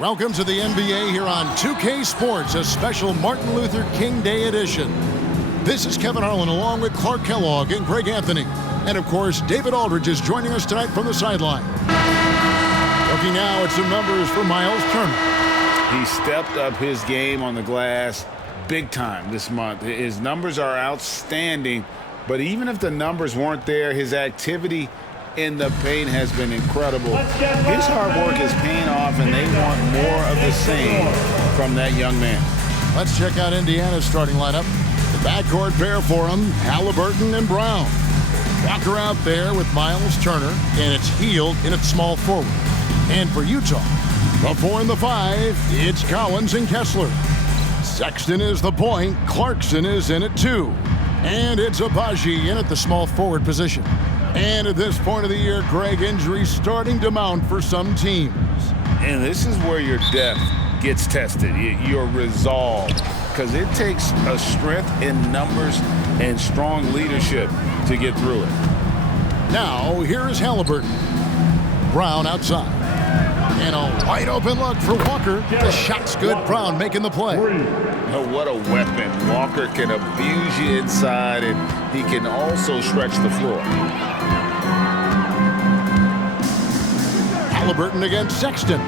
Welcome to the NBA here on 2K Sports, a special Martin Luther King Day edition. This is Kevin Harlan along with Clark Kellogg and Greg Anthony. And of course, David Aldridge is joining us tonight from the sideline. Looking now at some numbers for Miles Turner. He stepped up his game on the glass big time this month. His numbers are outstanding, but even if the numbers weren't there, his activity in the paint has been incredible. His hard work is paying off, and they want more of the same from that young man. Let's check out Indiana's starting lineup. The backcourt pair for him, Halliburton and Brown. Walker out there with Miles Turner, and it's Hield in at small forward. And for Utah, the 4 and the 5, it's Collins and Kessler. Sexton is the point, Clarkson is in at 2. And it's Abaji in at the small forward position. And at this point of the year, Greg, injuries starting to mount for some teams. And this is where your depth gets tested, your resolve, because it takes a strength in numbers and strong leadership to get through it. Now, here is Halliburton. Brown outside. And a wide open look for Walker. The shot's good. Brown making the play. Oh, what a weapon. Walker can abuse you inside, and he can also stretch the floor. Halliburton against Sexton.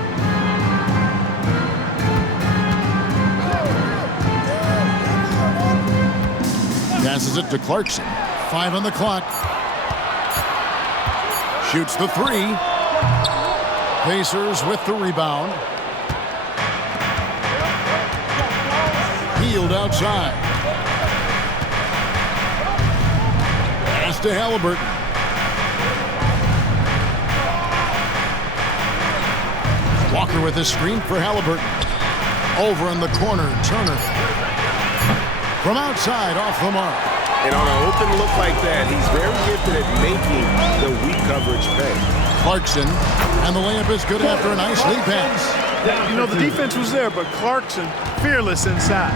Passes it to Clarkson. 5 on the clock. Shoots the 3. Pacers with the rebound. Hield outside. Pass to Halliburton. Walker with a screen for Halliburton. Over in the corner, Turner. From outside, off the mark. And on an open look like that, he's very gifted at making the weak coverage pay. Clarkson, and the layup is good after a nice lead pass. You know, the defense was there, but Clarkson fearless inside.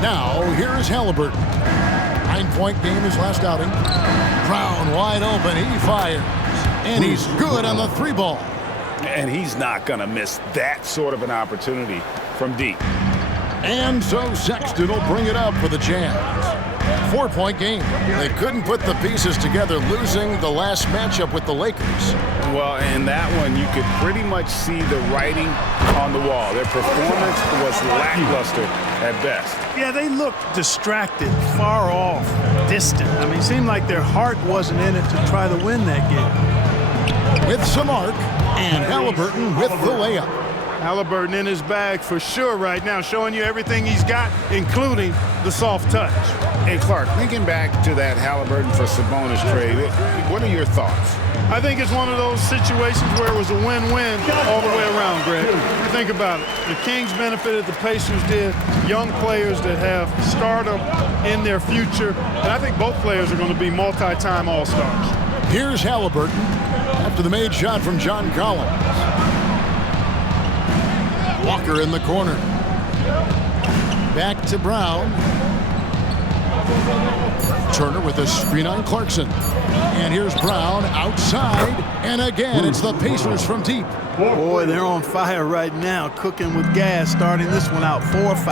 Now, here is Halliburton. 9-point game his last outing. Brown wide open, he fires. And he's good on the 3 ball. And he's not going to miss that sort of an opportunity from deep. And so Sexton will bring it up for the Jazz. 4-point game. They couldn't put the pieces together, losing the last matchup with the Lakers. Well, in that one, you could pretty much see the writing on the wall. Their performance was lackluster at best. Yeah, they looked distracted, far off, distant. I mean, it seemed like their heart wasn't in it to try to win that game. With some arc, and Halliburton with the layup. Halliburton in his bag for sure right now, showing you everything he's got, including the soft touch. Hey, Clark, thinking back to that Halliburton for Sabonis trade, what are your thoughts? I think it's one of those situations where it was a win-win all the way around, Greg. Think about it. The Kings benefited, the Pacers did. Young players that have stardom in their future. And I think both players are going to be multi-time All-Stars. Here's Halliburton after the made shot from John Collins. Walker in the corner. Back to Brown. Turner with a screen on Clarkson. And here's Brown outside. And again, it's the Pacers from deep. Boy, they're on fire right now, cooking with gas, starting this one out 4-5.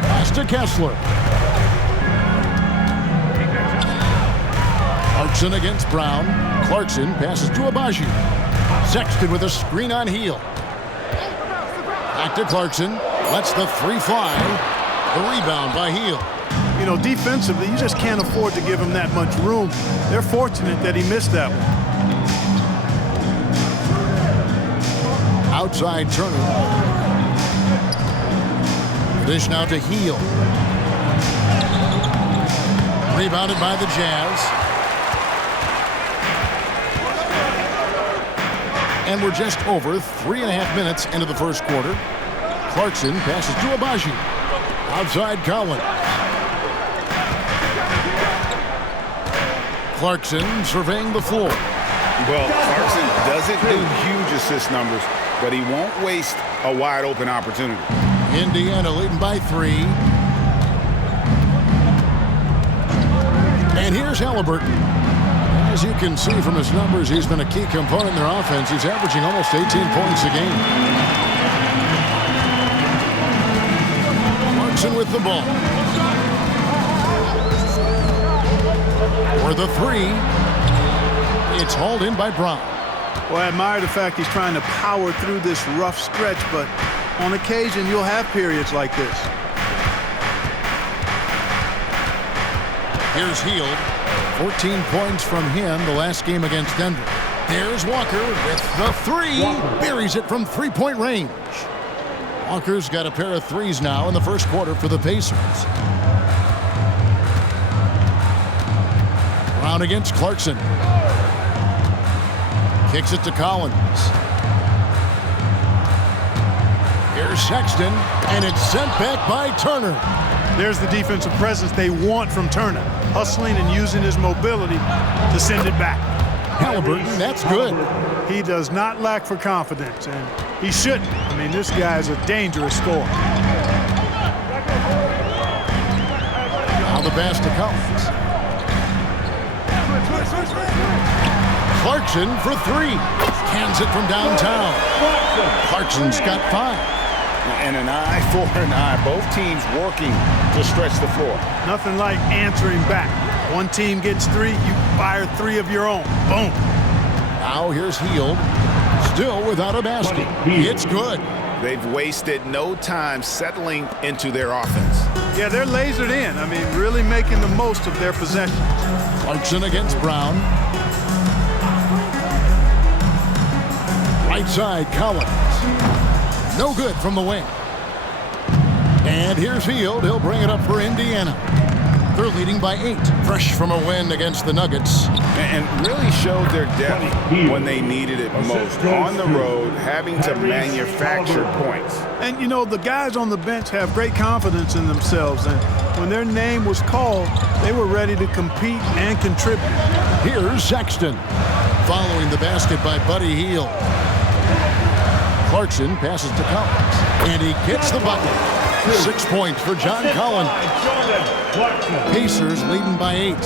Pass to Kessler. Clarkson against Brown. Clarkson passes to Abaji. Sexton with a screen on Hield. Back to Clarkson. Lets the 3 fly. The rebound by Hield. You know, defensively, you just can't afford to give him that much room. They're fortunate that he missed that one. Outside Turner. Dish now to Hield. Rebounded by the Jazz. And we're just over 3.5 minutes into the first quarter. Clarkson passes to Abaji. Outside Collins. Clarkson surveying the floor. Well, Clarkson doesn't do huge assist numbers, but he won't waste a wide open opportunity. Indiana leading by 3. And here's Halliburton. As you can see from his numbers, he's been a key component in their offense. He's averaging almost 18 points a game. Clarkson with the ball. For the three. It's hauled in by Brown. Well, I admire the fact he's trying to power through this rough stretch, but on occasion you'll have periods like this. Here's Hield. 14 points from him the last game against Denver. There's Walker with the three. Buries it from three-point range. Walker's got a pair of threes now in the first quarter for the Pacers. Brown against Clarkson. Kicks it to Collins. Here's Sexton, and it's sent back by Turner. There's the defensive presence they want from Turner, hustling and using his mobility to send it back. Halliburton, that's good. He does not lack for confidence, and he shouldn't. I mean, this guy is a dangerous scorer. Now the pass to Collins. Clarkson for three. Cans it from downtown. Clarkson's got 5. And an eye for an eye. Both teams working to stretch the floor. Nothing like answering back. One team gets 3, you fire 3 of your own. Boom. Now here's Hield. Still without a basket. It's good. They've wasted no time settling into their offense. Yeah, they're lasered in. I mean, really making the most of their possessions. Clarkson against Brown. Right side, Collins. No good from the wing. And here's Hield. He'll bring it up for Indiana. They're leading by 8. Fresh from a win against the Nuggets. And really showed their depth when they needed it most. On the road, having to manufacture points. And, you know, the guys on the bench have great confidence in themselves. And when their name was called, they were ready to compete and contribute. Here's Sexton. Following the basket by Buddy Hield. Clarkson passes to Collins, and he gets the bucket. 6 points for John Collins. Pacers leading by 8.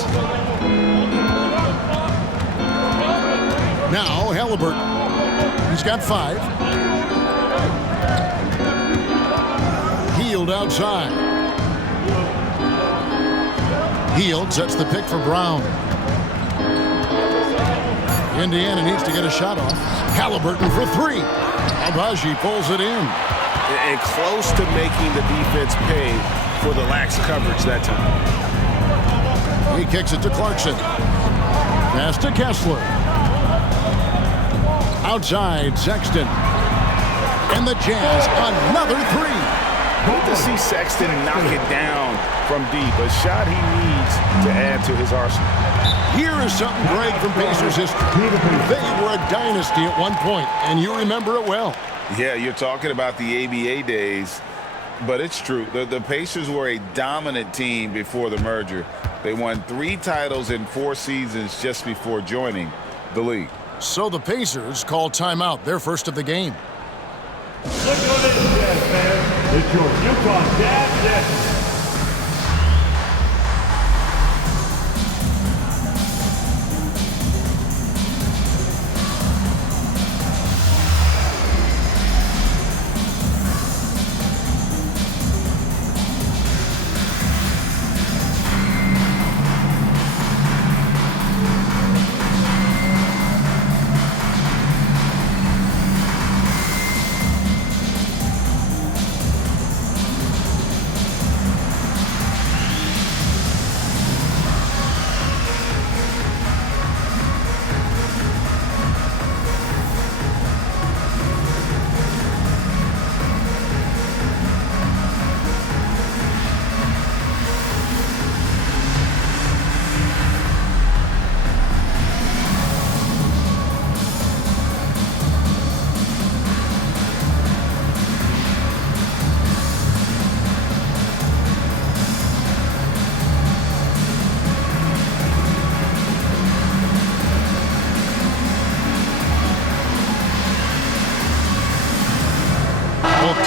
Now Halliburton. He's got 5. Hield outside. Hield sets the pick for Brown. Indiana needs to get a shot off. Halliburton for 3. Abaji pulls it in. And close to making the defense pay for the lax coverage that time. He kicks it to Clarkson. Pass to Kessler. Outside, Sexton. And the Jazz, another 3. Good to see Sexton knock it down from deep. A shot he needs to add to his arsenal. Here is something great from Pacers history. They were a dynasty at one point, and you remember it well. Yeah, you're talking about the ABA days, but it's true. The Pacers were a dominant team before the merger. They won 3 titles in 4 seasons just before joining the league. So the Pacers call timeout, their first of the game. Look at this, Jazz fans. It's your Utah Jazz.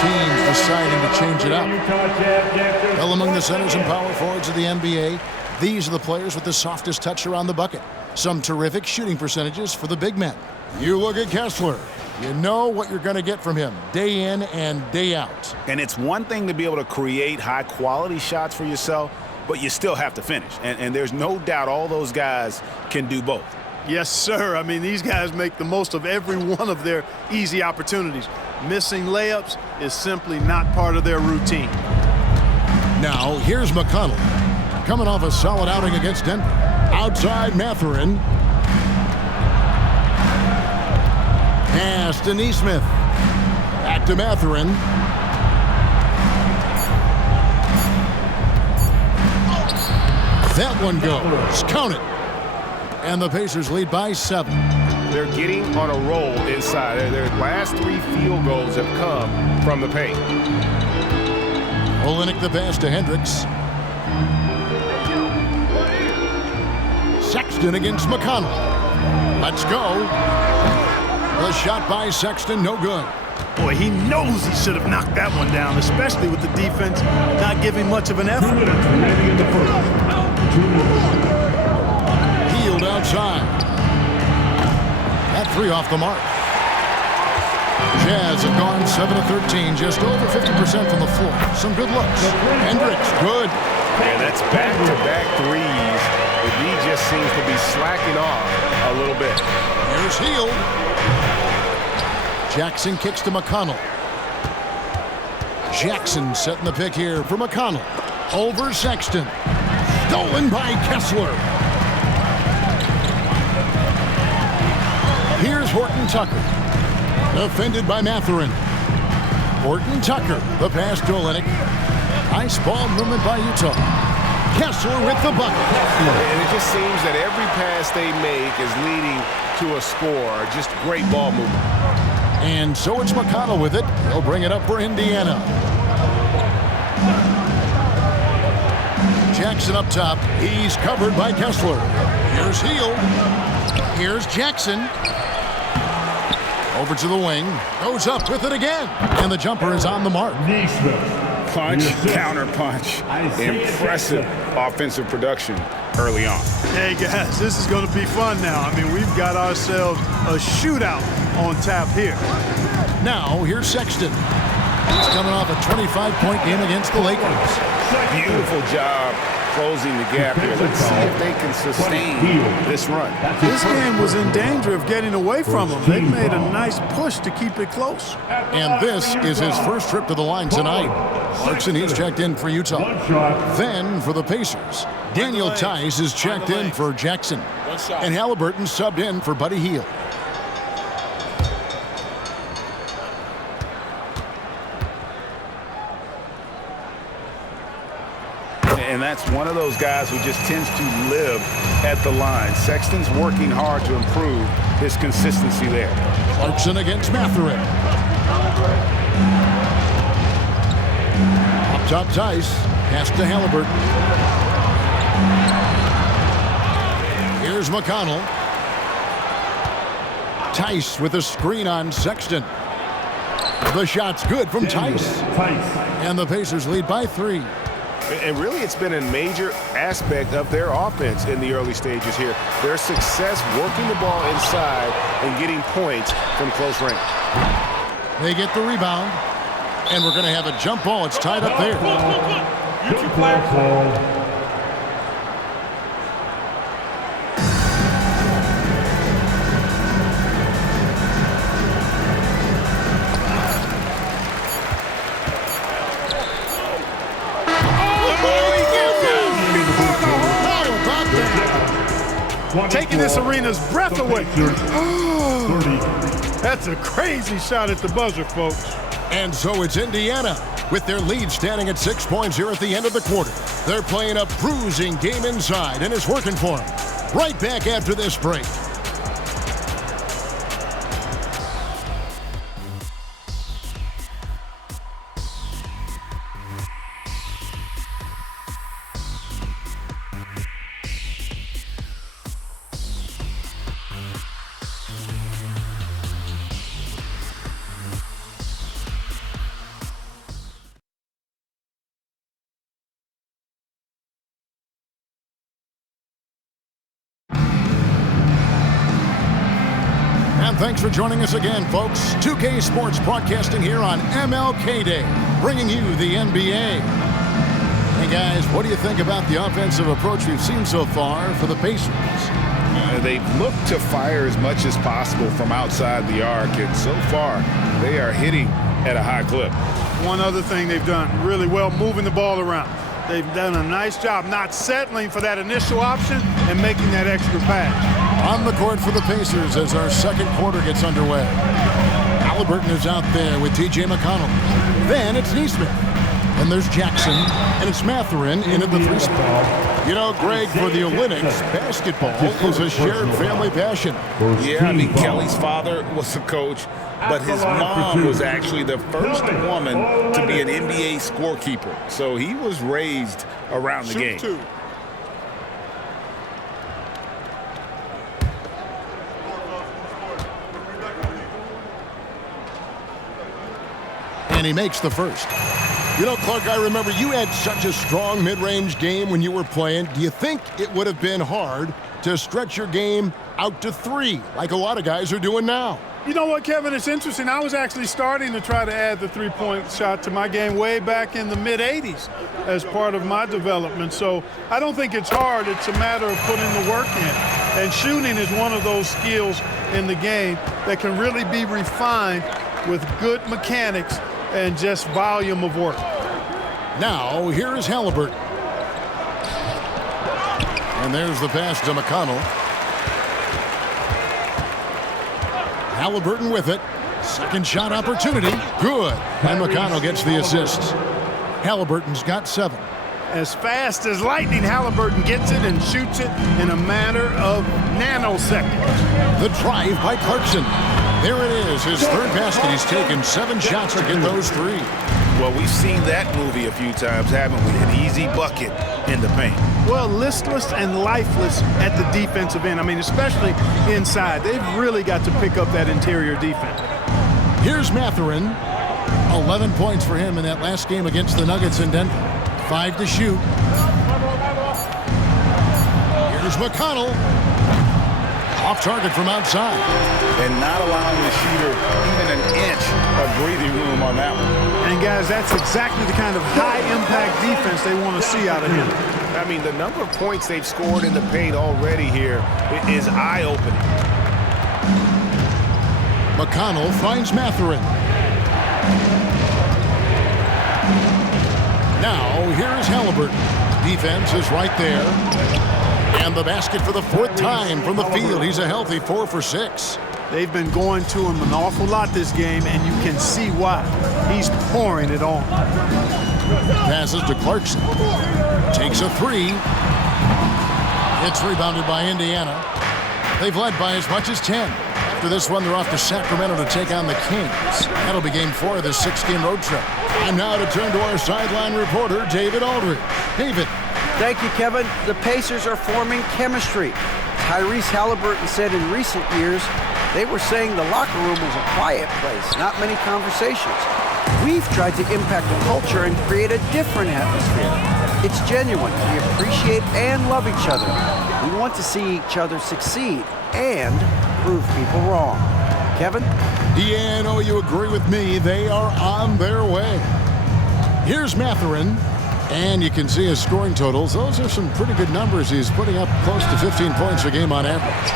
Teams deciding to change it up. Well, among the centers and power forwards of the NBA, these are the players with the softest touch around the bucket. Some terrific shooting percentages for the big men. You look at Kessler. You know what you're going to get from him day in and day out. And it's one thing to be able to create high-quality shots for yourself, but you still have to finish. And there's no doubt all those guys can do both. Yes, sir. I mean, these guys make the most of every one of their easy opportunities. Missing layups is simply not part of their routine. Now, here's McConnell. Coming off a solid outing against Denver. Outside Mathurin. Pass to Neesmith. Back to Mathurin. That one goes. Count it. And the Pacers lead by 7. They're getting on a roll inside. Their last 3 field goals have come from the paint. Olynyk the pass to Hendricks. Sexton against McConnell. Let's go. The shot by Sexton, no good. Boy, he knows he should have knocked that one down, especially with the defense not giving much of an effort. 2 minutes remaining in the first. 2 minutes. Healed outside. That 3 off the mark. Jazz have gone 7 of 13, just over 50% from the floor. Some good looks. Hendricks, good. And that's back-to-back threes. The D just seems to be slacking off a little bit. Here's Hield. Jackson kicks to McConnell. Jackson setting the pick here for McConnell. Over Sexton. Stolen by Kessler. Here's Horton Tucker. Defended by Mathurin. Horton Tucker. The pass to Olynyk. Nice ball movement by Utah. Kessler with the bucket. And it just seems that every pass they make is leading to a score. Just great ball movement. And so it's McConnell with it. He'll bring it up for Indiana. Jackson up top. He's covered by Kessler. Here's Hield. Here's Jackson. Over to the wing. Goes up with it again. And the jumper is on the mark. Punch, counter punch. Impressive offensive production early on. Hey, guys, this is going to be fun now. I mean, we've got ourselves a shootout on tap here. Now, here's Sexton. He's coming off a 25-point game against the Lakers. Beautiful job closing the gap here. Let's see if they can sustain this run. This game was in danger of getting away from them. They made a nice push to keep it close. And this is his first trip to the line tonight. Clarkson, he's checked in for Utah. Then for the Pacers, Daniel Tice is checked in for Jackson. And Halliburton subbed in for Buddy Hield. And that's one of those guys who just tends to live at the line. Sexton's working hard to improve his consistency there. Clarkson against Mathurin. Up top Tice. Pass to Halliburton. Here's McConnell. Tice with a screen on Sexton. The shot's good from Tice. And the Pacers lead by 3. And really, it's been a major aspect of their offense in the early stages here. Their success working the ball inside and getting points from close range. They get the rebound. And we're going to have a jump ball. It's tied up there. Taking this arena's breath away. That's a crazy shot at the buzzer, folks. And so it's Indiana with their lead standing at 6 points here at the end of the quarter. They're playing a bruising game inside, and it's working for them. Right back after this break. And thanks for joining us again, folks. 2K Sports broadcasting here on MLK Day, bringing you the NBA. Hey, guys, what do you think about the offensive approach we've seen so far for the Pacers? They've looked to fire as much as possible from outside the arc, and so far they are hitting at a high clip. One other thing they've done really well, moving the ball around. They've done a nice job not settling for that initial option and making that extra pass. On the court for the Pacers as our second quarter gets underway. Halliburton is out there with T.J. McConnell. Then it's Neesmith. And there's Jackson, and it's Mathurin in at the three spot. You know, Greg, for the Olympics, basketball is a shared family passion. Yeah, I mean, Kelly's father was a coach, but his mom was actually the first woman to be an NBA scorekeeper. So he was raised around the game. Two. And he makes the first. You know, Clark, I remember you had such a strong mid-range game when you were playing. Do you think it would have been hard to stretch your game out to three, like a lot of guys are doing now? You know what, Kevin? It's interesting. I was actually starting to try to add the three-point shot to my game way back in the mid-'80s as part of my development. So I don't think it's hard. It's a matter of putting the work in. And shooting is one of those skills in the game that can really be refined with good mechanics and just volume of work. Now, here is Halliburton. And there's the pass to McConnell. Halliburton with it. Second shot opportunity. Good. And McConnell gets the assist. Halliburton's got 7. As fast as lightning, Halliburton gets it and shoots it in a matter of nanoseconds. The drive by Clarkson. There it is, his third basket. He's taken 7 shots to get those 3. Well, we've seen that movie a few times, haven't we? An easy bucket in the paint. Well, listless and lifeless at the defensive end. I mean, especially inside. They've really got to pick up that interior defense. Here's Mathurin. 11 points for him in that last game against the Nuggets in Denver. 5 to shoot. Here's McConnell. Off target from outside. And not allowing the shooter even an inch of breathing room on that one. And, guys, that's exactly the kind of high-impact defense they want to see out of him. I mean, the number of points they've scored in the paint already here is eye-opening. McConnell finds Mathurin. Now, here's Halliburton. Defense is right there. And the basket for the 4th time from the field. He's a healthy 4 for 6. They've been going to him an awful lot this game, and you can see why. He's pouring it on. Passes to Clarkson. Takes a 3. It's rebounded by Indiana. They've led by as much as 10. After this one, they're off to Sacramento to take on the Kings. That'll be game 4 of this 6-game road trip. And now to turn to our sideline reporter, David Aldridge. David. Thank you, Kevin. The Pacers are forming chemistry. Tyrese Halliburton said in recent years, they were saying the locker room was a quiet place, not many conversations. We've tried to impact the culture and create a different atmosphere. It's genuine. We appreciate and love each other. We want to see each other succeed and prove people wrong. Kevin? Yeah, I know you agree with me. They are on their way. Here's Mathurin. And you can see his scoring totals. Those are some pretty good numbers. He's putting up close to 15 points a game on average.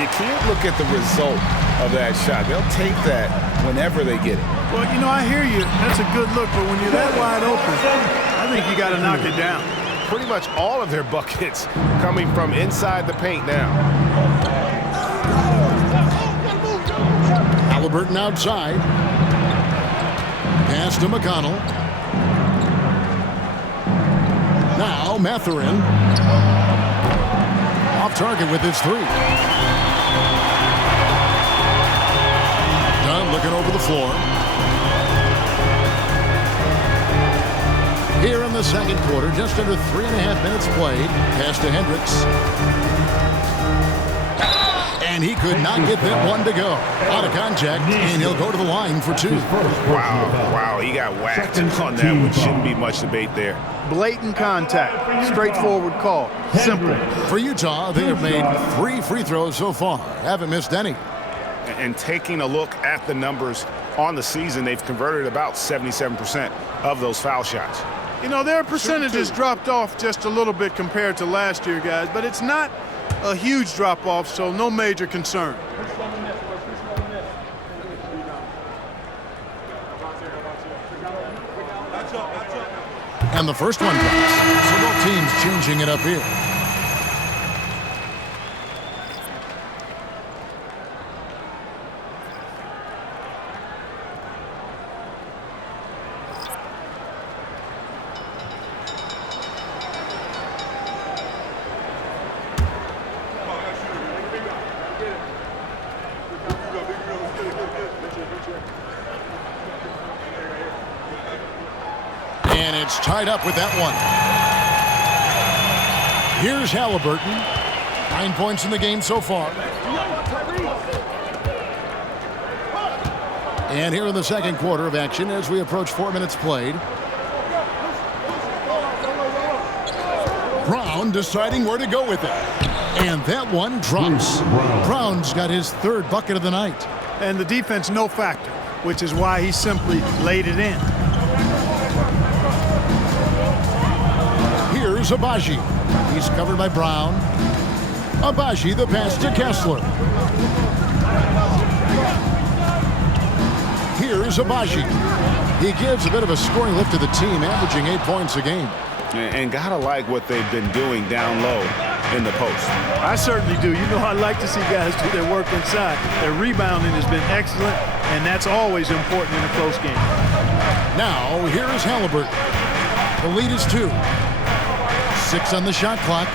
You can't look at the result of that shot. They'll take that whenever they get it. Well, you know, I hear you. That's a good look, but when you're that wide open, I think you got to knock it down. Pretty much all of their buckets coming from inside the paint now. Halliburton outside. Pass to McConnell. Now Mathurin. Off target with his 3. Dunn looking over the floor. Here in the second quarter, just under 3.5 minutes played. Pass to Hendricks. And he could not get that one to go. Out of contact, and he'll go to the line for 2. Wow, he got whacked on that one. Shouldn't be much debate there. Blatant contact. Straightforward call. Simple. For Utah, they have made 3 free throws so far. Haven't missed any. And taking a look at the numbers on the season, they've converted about 77% of those foul shots. You know, their percentage has dropped off just a little bit compared to last year, guys, but it's not a huge drop-off, so no major concern. And the first one drops. So both teams changing it up here. And it's tied up with that one. Here's Halliburton. 9 points in the game so far. And here in the second quarter of action as we approach 4 minutes played. Brown deciding where to go with it. And that one drops. Brown's got his third bucket of the night. And the defense no factor, which is why he simply laid it in. Here's Abaji. He's covered by Brown. Abaji, the pass to Kessler. Here's Abaji. He gives a bit of a scoring lift to the team, averaging 8 points a game. And gotta like what they've been doing down low in the post. I certainly do. You know, I like to see guys do their work inside. Their rebounding has been excellent, and that's always important in a close game. Now, here is Halliburton. The lead is 2. 6 on the shot clock.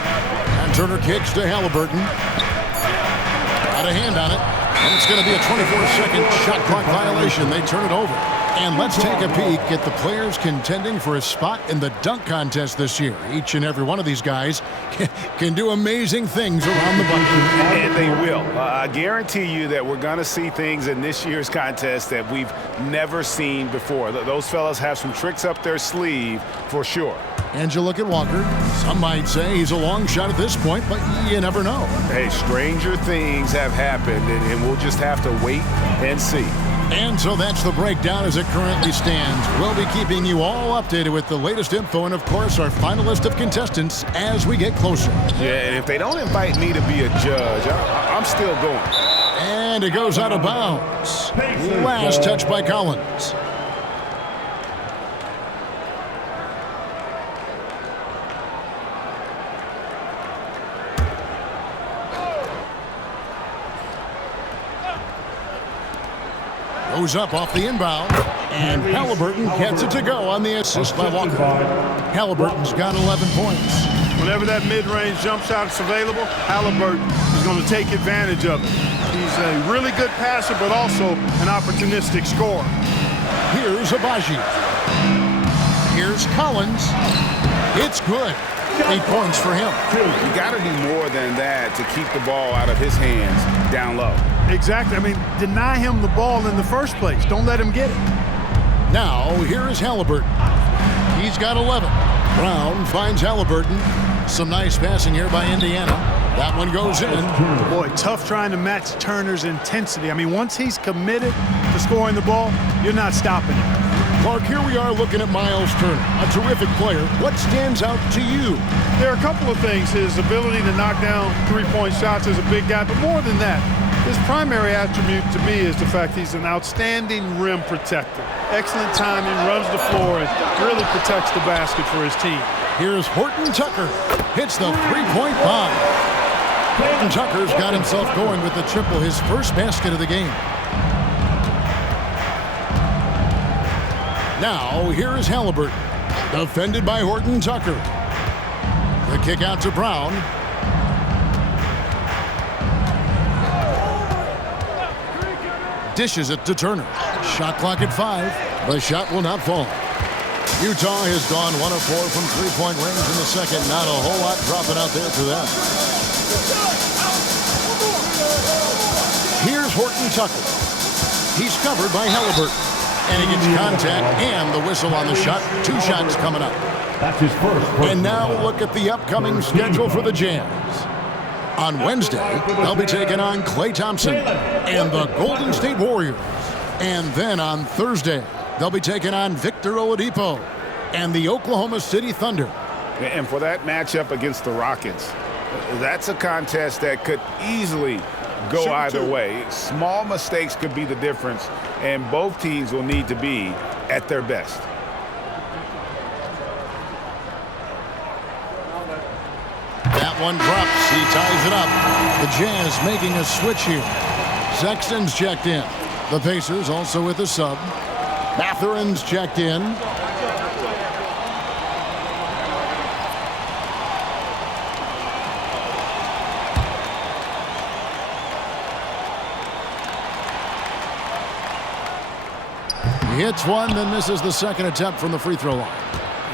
And Turner kicks to Halliburton. Got a hand on it. And it's going to be a 24-second shot clock violation. They turn it over. And let's take a peek at the players contending for a spot in the dunk contest this year. Each and every one of these guys can do amazing things around the bucket. And they will. I guarantee you that we're going to see things in this year's contest that we've never seen before. Those fellas have some tricks up their sleeve for sure. And you look at Walker. Some might say he's a long shot at this point, but you never know. Hey, stranger things have happened, and we'll just have to wait and see. And so that's the breakdown as it currently stands. We'll be keeping you all updated with the latest info and, of course, our final list of contestants as we get closer. Yeah, and if they don't invite me to be a judge, I'm still going. And it goes out of bounds. Last touch by Collins. Goes up off the inbound, and Halliburton gets it to go on the assist by Walker. Halliburton's got 11 points. Whenever that mid-range jump shot is available, Halliburton is going to take advantage of it. He's a really good passer, but also an opportunistic scorer. Here's Abaji. Here's Collins. It's good. 8 points for him. You got to do more than that to keep the ball out of his hands down low. Exactly. I mean, deny him the ball in the first place. Don't let him get it. Now, here is Halliburton. He's got 11. Brown finds Halliburton. Some nice passing here by Indiana. That one goes in. Boy, tough trying to match Turner's intensity. I mean, once he's committed to scoring the ball, you're not stopping him. Clark, here we are looking at Miles Turner, a terrific player. What stands out to you? There are a couple of things. His ability to knock down three-point shots as a big guy, but more than that, his primary attribute to me is the fact he's an outstanding rim protector. Excellent timing, runs the floor, and really protects the basket for his team. Here's Horton Tucker. Hits the three-point bomb. Horton Tucker's got himself going with the triple, his first basket of the game. Now, here is Halliburton. Defended by Horton Tucker. The kick out to Brown. Dishes it to Turner. Shot clock at 5. The shot will not fall. Utah has gone 1 of 4 from three-point range in the second. Not a whole lot dropping out there for them. Here's Horton Tucker. He's covered by Halliburton. And he gets contact and the whistle on the shot. 2 shots coming up. That's his first. And now look at the upcoming schedule for the Jazz. On Wednesday, they'll be taking on Klay Thompson and the Golden State Warriors. And then on Thursday, they'll be taking on Victor Oladipo and the Oklahoma City Thunder. And for that matchup against the Rockets, that's a contest that could easily go either way. Small mistakes could be the difference, and both teams will need to be at their best. That one drops. He ties it up. The Jazz making a switch here. Sexton's checked in. The Pacers also with a sub. Matherin's checked in. He hits one, then misses the second attempt from the free throw line.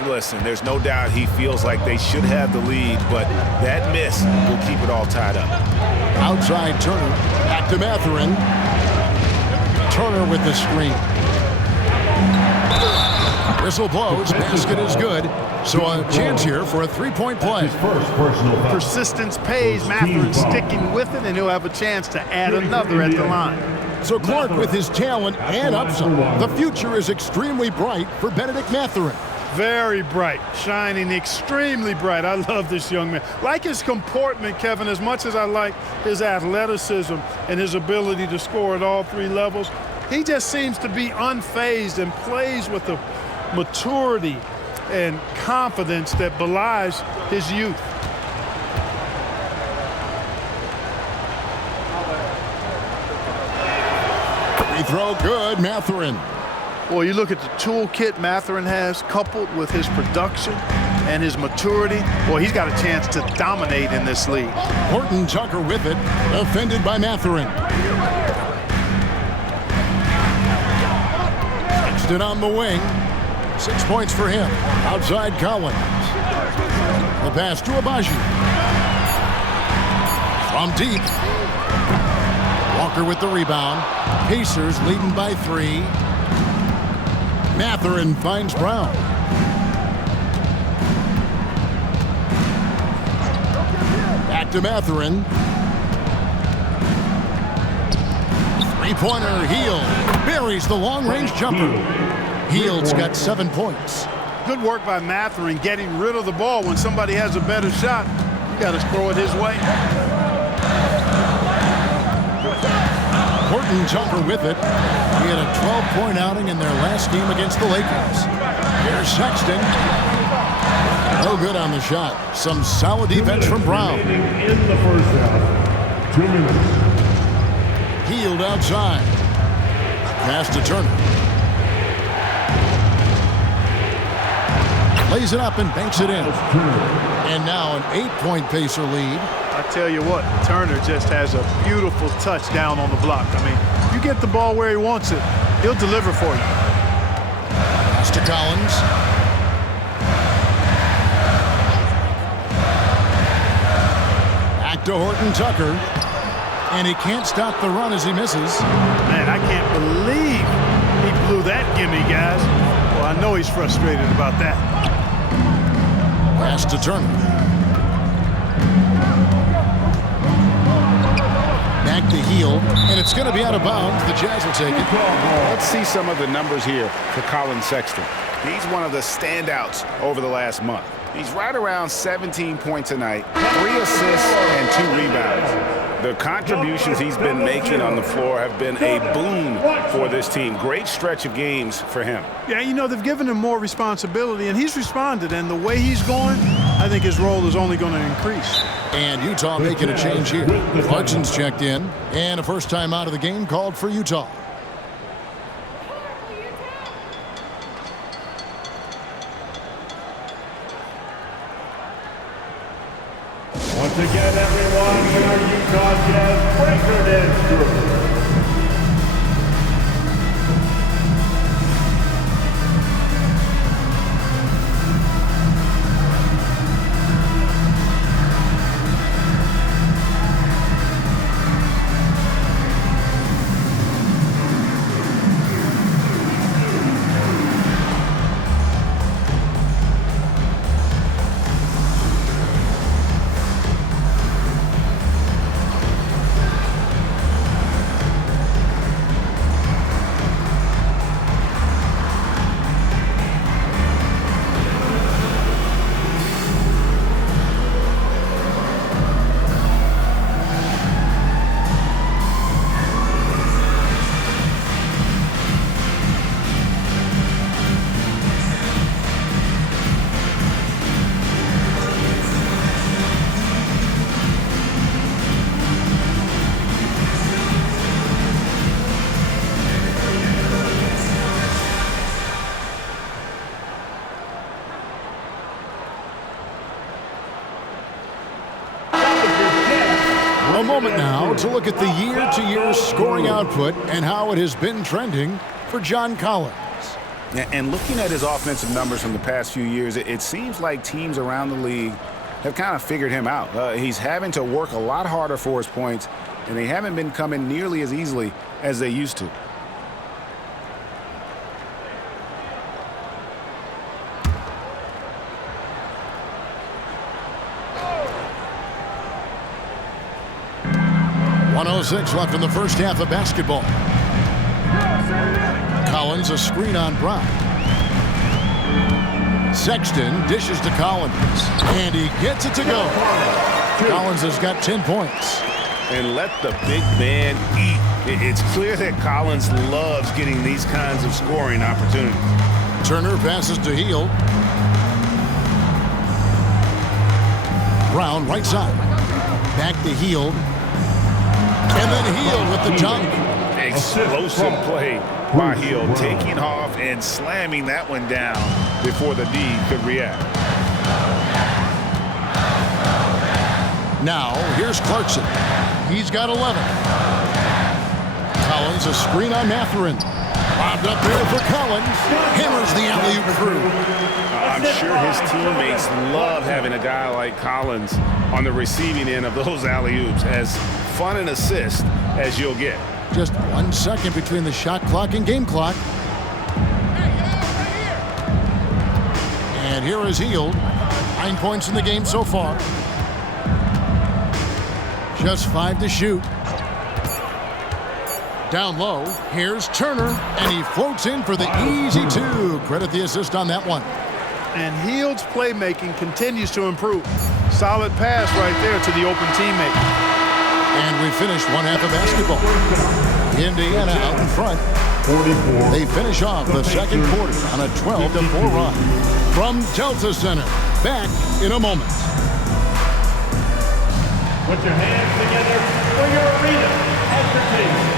Listen, there's no doubt he feels like they should have the lead, but that miss will keep it all tied up. Outside Turner, back to Matherin. Turner with the screen. Whistle blows, basket is good. So a chance here for a three-point play. His first personal foul. Persistence pays. Matherin sticking with it, and he'll have a chance to add another at the line. So Clark, with his talent and upside, the future is extremely bright for Benedict Matherin. Very bright, shining extremely bright. I love this young man. Like his comportment, Kevin, as much as I like his athleticism and his ability to score at all three levels, he just seems to be unfazed and plays with a maturity and confidence that belies his youth. Free throw good, Matherin. Well, you look at the toolkit Matherin has, coupled with his production and his maturity, well, he's got a chance to dominate in this league. Horton Tucker with it, defended by Matherin. Sexton on the wing. 6 points for him. Outside Collins. The pass to Abaji. From deep. Walker with the rebound. Pacers leading by 3. Matherin finds Brown. Back to Matherin. Three-pointer, Hield buries the long-range jumper. Hield's got 7 points. Good work by Matherin getting rid of the ball. When somebody has a better shot, you got to throw it his way. Horton Tucker with it. He had a 12-point outing in their last game against the Lakers. Here's Sexton. No good on the shot. Some solid defense from Brown. In the first half, 2 minutes. Hield outside. Pass to Turner. Lays it up and banks it in. And now an 8-point Pacer lead. I tell you what, Turner just has a beautiful touch down on the block. I mean, you get the ball where he wants it, he'll deliver for you. Pass to Collins. Back to Horton Tucker. And he can't stop the run as he misses. Man, I can't believe he blew that gimme, guys. Well, I know he's frustrated about that. Pass to Turner. Back to Hield, and it's going to be out of bounds. The Jazz will take it. Let's see some of the numbers here for Colin Sexton. He's one of the standouts over the last month. He's right around 17 points a night, 3 assists and 2 rebounds. The contributions he's been making on the floor have been a boon for this team. Great stretch of games for him. Yeah, you know, they've given him more responsibility, and he's responded. And the way he's going, I think his role is only going to increase. And Utah making a change here. Clarkson's checked in, and a first time out of the game called for Utah. Once again, everyone, we are Utah Jazz Breaker Dance Group. A moment now to look at the year-to-year scoring output and how it has been trending for John Collins. And looking at his offensive numbers from the past few years, it seems like teams around the league have kind of figured him out. He's having to work a lot harder for his points, and they haven't been coming nearly as easily as they used to. .106 left in the first half of basketball. Collins, a screen on Brown. Sexton dishes to Collins, and he gets it to go. Collins has got 10 points. And let the big man eat. It's clear that Collins loves getting these kinds of scoring opportunities. Turner passes to Hield. Brown right side. Back to Hield. And then Hield with the dunk. Explosive play by Hield, taking off and slamming that one down before the D could react. Now, here's Clarkson. He's got 11. Collins, a screen on Mathurin. Bobbed up there for Collins. Hammers the alley-oop through. I'm sure his teammates love having a guy like Collins on the receiving end of those alley-oops. As fun an assist as you'll get. Just 1 second between the shot clock and game clock. And here is Hield. 9 points in the game so far. Just 5 to shoot. Down low, here's Turner, and he floats in for the easy 2. Credit the assist on that one. And Hield's playmaking continues to improve. Solid pass right there to the open teammate. And we finished one half of basketball. Indiana out in front. They finish off the second quarter on a 12-4 run. From Delta Center, back in a moment. Put your hands together for your arena entertainment.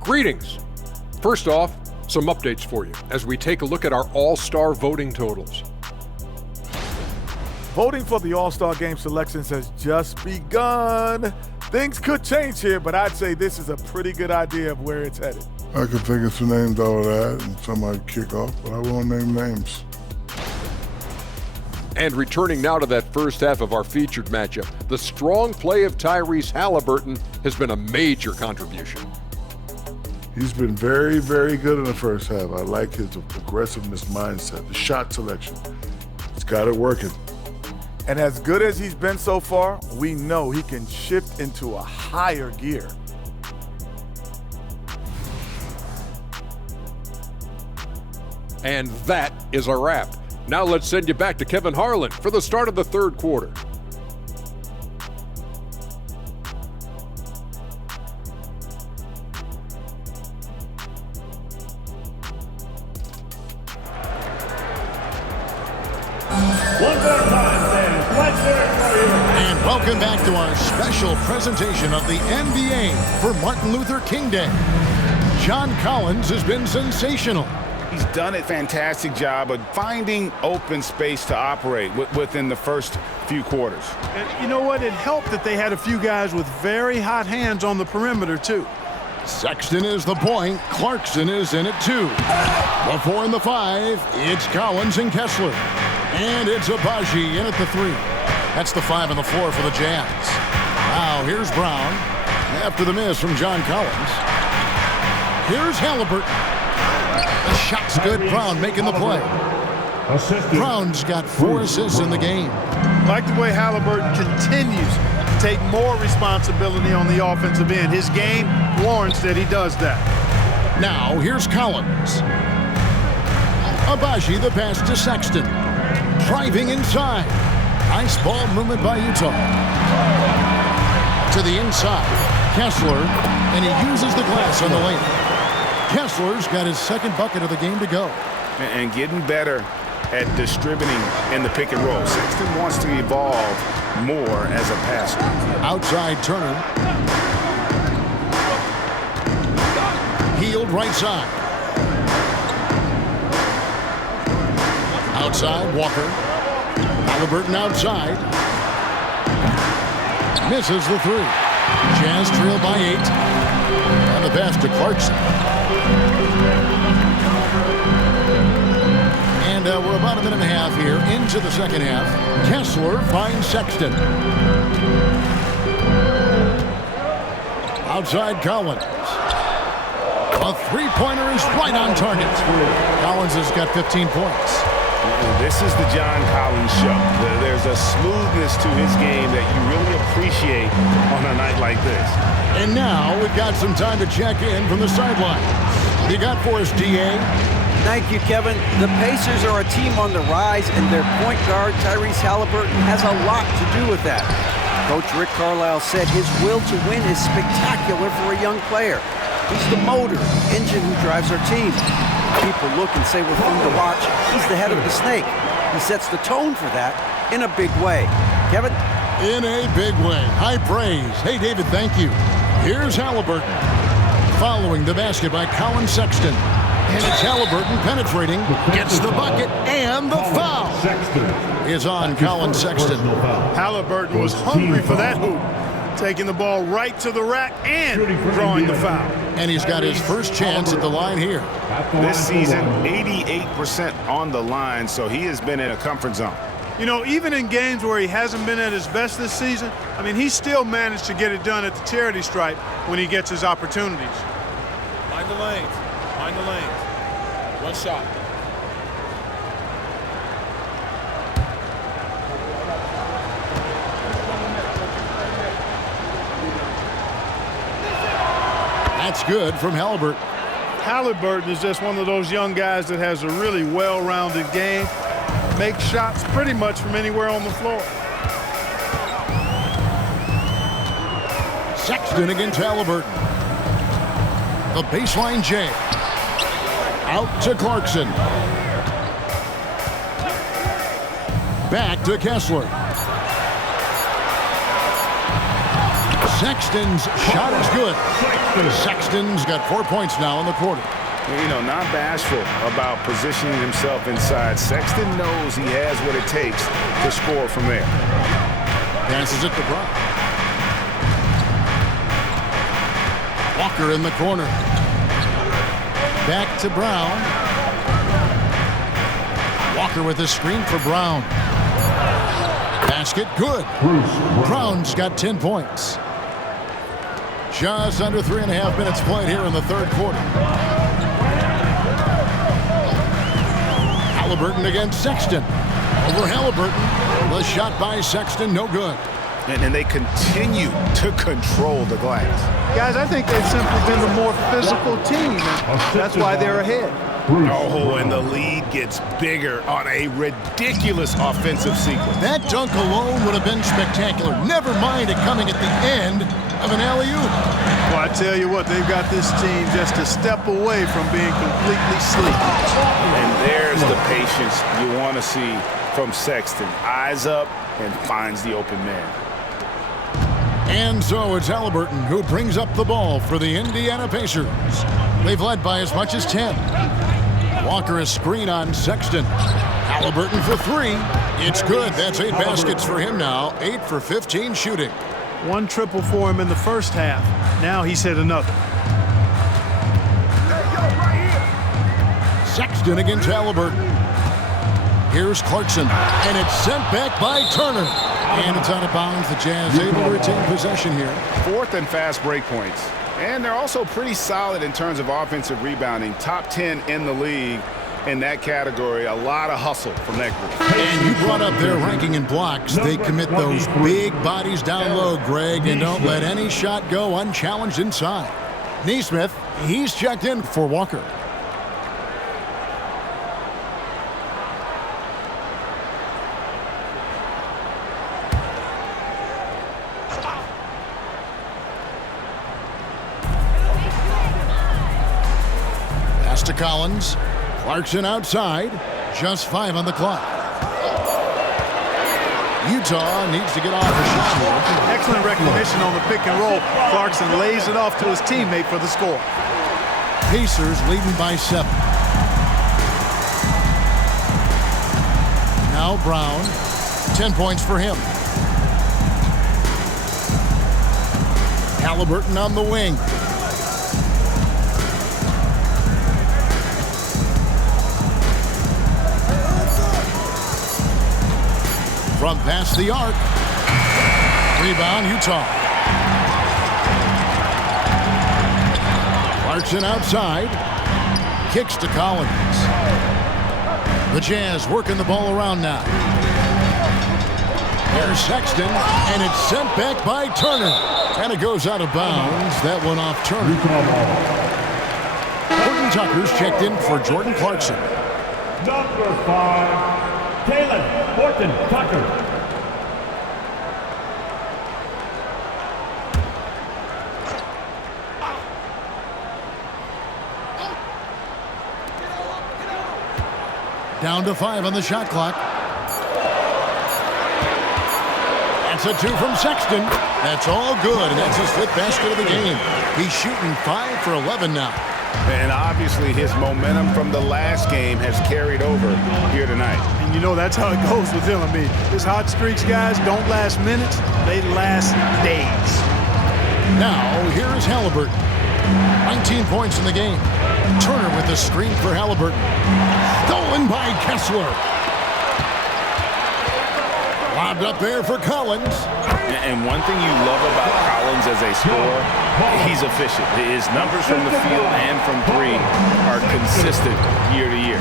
Greetings. First off, some updates for you as we take a look at our All-Star voting totals. Voting for the All-Star Game selections has just begun. Things could change here, but I'd say this is a pretty good idea of where it's headed. I could think of some names out of that and somebody kick off, but I won't name names. And returning now to that first half of our featured matchup, the strong play of Tyrese Halliburton has been a major contribution. He's been very, very good in the first half. I like his aggressiveness mindset, the shot selection. He's got it working. And as good as he's been so far, we know he can shift into a higher gear. And that is a wrap. Now let's send you back to Kevin Harlan for the start of the third quarter. And welcome back to our special presentation of the NBA for Martin Luther King Day. John Collins has been sensational. He's done a fantastic job of finding open space to operate within the first few quarters. And you know what? It helped that they had a few guys with very hot hands on the perimeter, too. Sexton is the point. Clarkson is in at 2. The 4 and the 5. It's Collins and Kessler. And it's Agbaji in at the 3. That's the 5 and the 4 for the Jazz. Now here's Brown after the miss from John Collins. Here's Halliburton. The shot's good. Brown making the play. Brown's got 4 assists in the game. Like the way Halliburton continues to take more responsibility on the offensive end. His game warrants that he does that. Now here's Collins. Agbaji the pass to Sexton. Driving inside. Nice ball movement by Utah. To the inside. Kessler, and he uses the glass on the lane. Kessler's got his second bucket of the game to go. And getting better at distributing in the pick and roll. Sexton wants to evolve more as a passer. Outside Turner. Healed right side. Outside Walker. Halliburton outside. Misses the 3. Jazz trail by 8. And the pass to Clarkson. And we're about a minute and a half here into the second half. Kessler finds Sexton. Outside Collins. A three-pointer is right on target. Collins has got 15 points. This is the John Collins show. There's a smoothness to his game that you really appreciate on a night like this. And now we've got some time to check in from the sideline. You got for us, D.A.? Thank you, Kevin. The Pacers are a team on the rise, and their point guard, Tyrese Halliburton, has a lot to do with that. Coach Rick Carlisle said his will to win is spectacular for a young player. He's the motor, engine who drives our team. People look and say we're fun to watch. He's the head of the snake. He sets the tone for that in a big way. Kevin? In a big way. High praise. Hey, David, thank you. Here's Halliburton. Following the basket by Colin Sexton. And it's Halliburton penetrating. Gets the bucket and the foul. Is on Colin Sexton. Halliburton was hungry for that hoop. Taking the ball right to the rack and drawing the foul. And he's got his first chance at the line here. This season, 88% on the line, so he has been in a comfort zone. You know, even in games where he hasn't been at his best this season, I mean, he still managed to get it done at the charity stripe when he gets his opportunities. Mind the lanes. Mind the lanes. One shot. That's good from Halliburton. Halliburton is just one of those young guys that has a really well-rounded game. Makes shots pretty much from anywhere on the floor. Sexton against Halliburton. The baseline J. Out to Clarkson. Back to Kessler. Sexton's shot is good. Sexton's got 4 points now in the quarter. You know, not bashful about positioning himself inside. Sexton knows he has what it takes to score from there. Passes it to Brown. Walker in the corner. Back to Brown. Walker with a screen for Brown. Basket good. Brown's got 10 points. Just under 3.5 minutes played here in the third quarter. Halliburton against Sexton. Over Halliburton. The shot by Sexton, no good. And they continue to control the glass. Guys, I think they've simply been the more physical team, and that's why they're ahead. Oh, and the lead gets bigger on a ridiculous offensive sequence. That dunk alone would have been spectacular. Never mind it coming at the end of an alley-oop. Well, I tell you what, they've got this team just a step away from being completely sleek. And there's the patience you want to see from Sexton. Eyes up and finds the open man. And so it's Halliburton who brings up the ball for the Indiana Pacers. They've led by as much as 10. Walker a screen on Sexton. Halliburton for 3. It's good. That's 8 baskets for him now. 8 for 15 shooting. 1 triple for him in the first half. Now he's hit another. Sexton against Halliburton. Here's Clarkson, and it's sent back by Turner. And it's out of bounds. The Jazz able to retain possession here. 4th and fast break points. And they're also pretty solid in terms of offensive rebounding. Top 10 in the league in that category. A lot of hustle from that group. And you brought up their ranking in blocks. They commit those big bodies down low, Greg, and don't let any shot go unchallenged inside. Neesmith, he's checked in for Walker. To Collins. Clarkson outside. Just 5 on the clock. Utah needs to get off the shot here. Excellent recognition on the pick and roll. Clarkson lays it off to his teammate for the score. Pacers leading by 7. Now Brown. 10 points for him. Halliburton on the wing. From past the arc. Rebound, Utah. Clarkson outside. Kicks to Collins. The Jazz working the ball around now. There's Sexton, and it's sent back by Turner. And it goes out of bounds. That one off Turner. Horton Tucker's checked in for Jordan Clarkson. Number 5. Caleb Horton Tucker. Down to 5 on the shot clock. That's a 2 from Sexton. That's all good, and that's his 5th basket of the game. He's shooting 5 for 11 now. And obviously his momentum from the last game has carried over here tonight. And you know that's how it goes with him. I mean, his hot streaks, guys, don't last minutes. They last days. Now, here is Halliburton. 19 points in the game. Turner with the screen for Halliburton. Stolen by Kessler. Lobbed up there for Collins. And one thing you love about Collins as a scorer, he's efficient. His numbers from the field and from 3 are consistent year to year.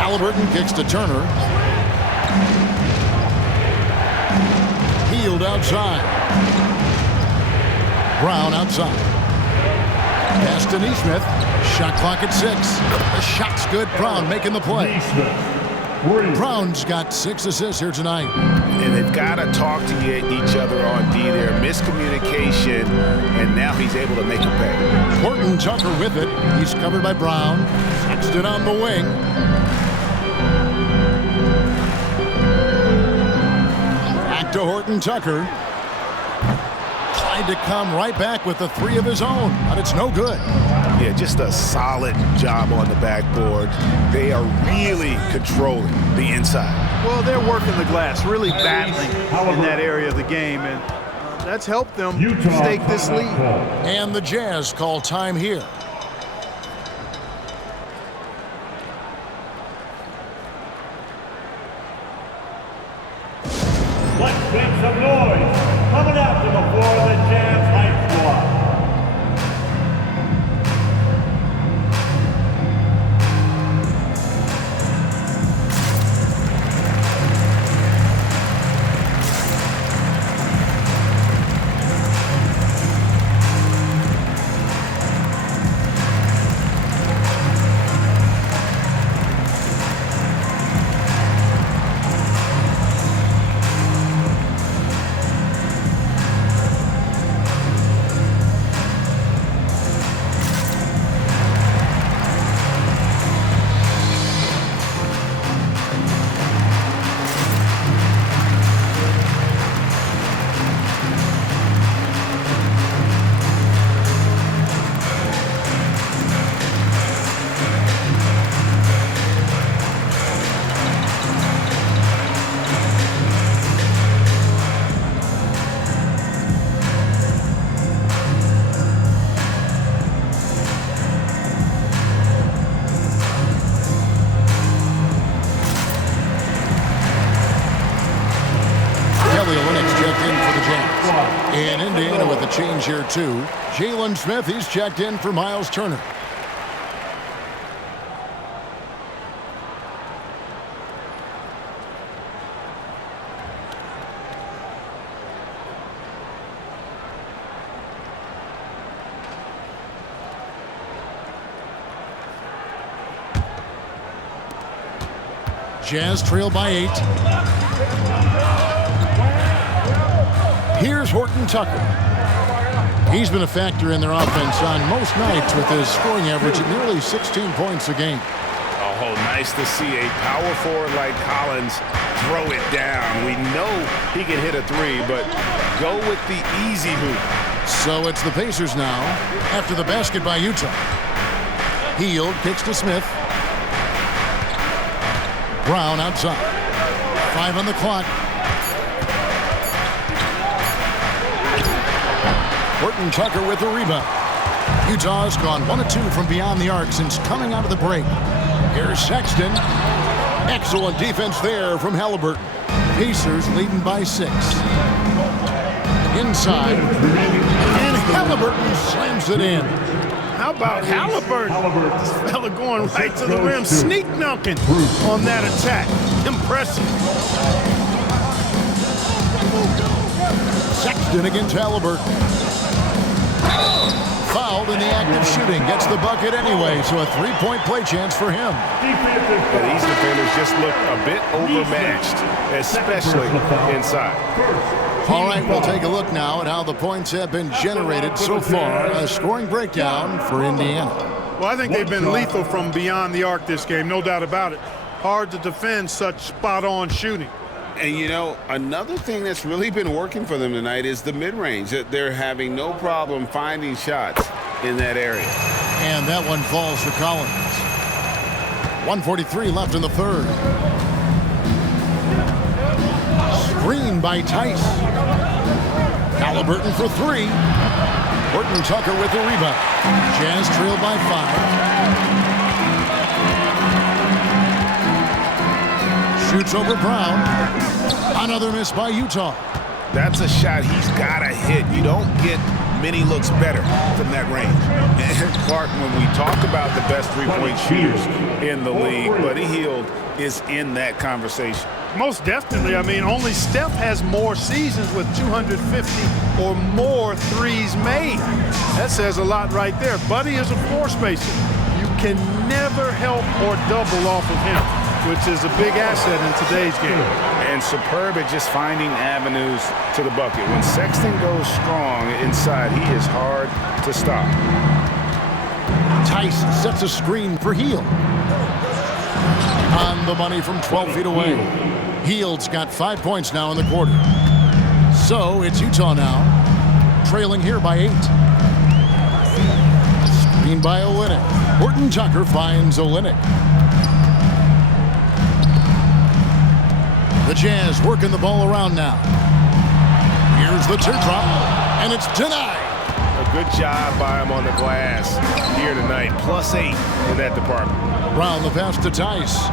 Halliburton kicks to Turner. Healed outside. Brown outside. Pass to Neesmith. Shot clock at 6. The shot's good. Brown making the play. Brown's got 6 assists here tonight. And they've got to talk to each other on D there. Miscommunication, and now he's able to make a pay. Horton Tucker with it. He's covered by Brown. Sexton on the wing. Back to Horton Tucker. Tried to come right back with the 3 of his own, but it's no good. Yeah, just a solid job on the backboard. They are really controlling the inside. Well, they're working the glass, really battling in that area of the game, and that's helped them stake this lead. And the Jazz call time here. Let's make some noise. Coming out to the floor, the Jazz Hype Squad. Kelly Olynyk's checked in for the Jazz. In Indiana with a change here, too. Jalen Smith, he's checked in for Miles Turner. Jazz trail by 8. Here's Horton Tucker. He's been a factor in their offense on most nights with his scoring average at nearly 16 points a game. Oh, nice to see a power forward like Collins throw it down. We know he can hit a three, but go with the easy hoop. So it's the Pacers now after the basket by Utah. Hield kicks to Smith. Brown outside. 5 on the clock. Horton Tucker with the rebound. Utah's gone 1 of 2 from beyond the arc since coming out of the break. Here's Sexton. Excellent defense there from Halliburton. Pacers leading by 6. Inside. And Halliburton slams it in. How about Halliburton? This fella going right to the rim, sneak dunking on that attack. Impressive. Sexton against Halliburton. Fouled in the act of shooting. Gets the bucket anyway, so a 3-point play chance for him. But these defenders just look a bit overmatched, especially inside. All right, we'll take a look now at how the points have been generated so far. A scoring breakdown for Indiana. Well, I think they've been lethal from beyond the arc this game, no doubt about it. Hard to defend such spot-on shooting. And, you know, another thing that's really been working for them tonight is the mid-range. They're having no problem finding shots in that area. And that one falls for Collins. 1:43 left in the third. Screen by Tice. Halliburton for 3. Horton Tucker with the rebound. Jazz trail by 5. Shoots over Brown. Another miss by Utah. That's a shot he's got to hit. You don't get many looks better from that range. And Clark, when we talk about the best three-point shooters in the league, Buddy Hield is in that conversation. Most definitely. I mean, only Steph has more seasons with 250 or more threes made. That says a lot right there. Buddy is a floor spacer. You can never help or double off of him, which is a big asset in today's game. And superb at just finding avenues to the bucket. When Sexton goes strong inside, he is hard to stop. Tice sets a screen for Hield. On the money from 12 feet away. Hield's got 5 points now in the quarter. So it's Utah now, trailing here by 8. Screen by Olynyk. Horton Tucker finds Olynyk. The Jazz working the ball around now. Here's the teardrop, and it's denied. A good job by him on the glass here tonight. +8 in that department. Brown the pass to Tice.